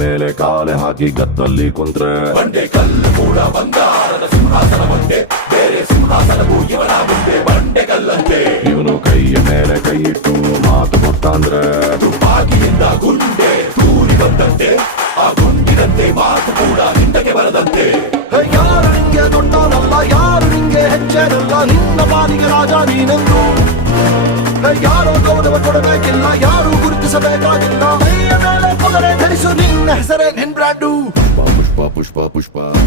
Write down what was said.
ಮೇಲೆ ಕಾಲೆ ಹಾಕಿ ಗತ್ತಲ್ಲಿ ಕುಂತ್ರೆ ಬಂಡೆ ಕಲ್ಲು ಕೂಡ ಬಂಗಾರದ ಸಿಂಹಾಸನ ಬಂಡೆ, ಬೇರೆ ಸಿಂಹಾಸನವು ಇವನ ಮುಂದೆ ಬಂಡೆ ಕಲ್ಲಂತೆ. ಇವನು ಕೈಯ ಮೇಲೆ ಕೈ ಇಟ್ಟು ಮಾತು ಕೊಟ್ಟಂದ್ರೆ ತುಪಾಕಿಯಿಂದ ಗುಂಡೆ ತೂರಿ ಬಂದಂತೆ, ಆ ಗುಂಡಿನಂತೆ ಮಾತು ಕೂಡ ಹಿಂದಕ್ಕೆ ಬರದಂತೆ. ಯಾರು ನಿಂಗೆ ದೊಡ್ಡವನಲ್ಲ, ಯಾರು ನಿಂಗೆ ಹೆಚ್ಚೇನಲ್ಲ, ನಿನ್ನ ಪಾಲಿಗೆ ರಾಜ ನೀನೆಂದು. ಯಾರೋ ಗೌರವ ಕೊಡಬೇಕಿಲ್ಲ, ಯಾರು ಗುರುತಿಸಬೇಕಾಗಿಲ್ಲ. ಮೈಯ ಮೇಲೆ ಪೊಗರೆ ಧರಿಸು, ನಿನ್ನ ಹೆಸರೇ ನಿನ್ ಬ್ರ್ಯಾಂಡು. ಪುಷ್ಪ ಪುಷ್ಪ ಪುಷ್ಪ ಪುಷ್ಪ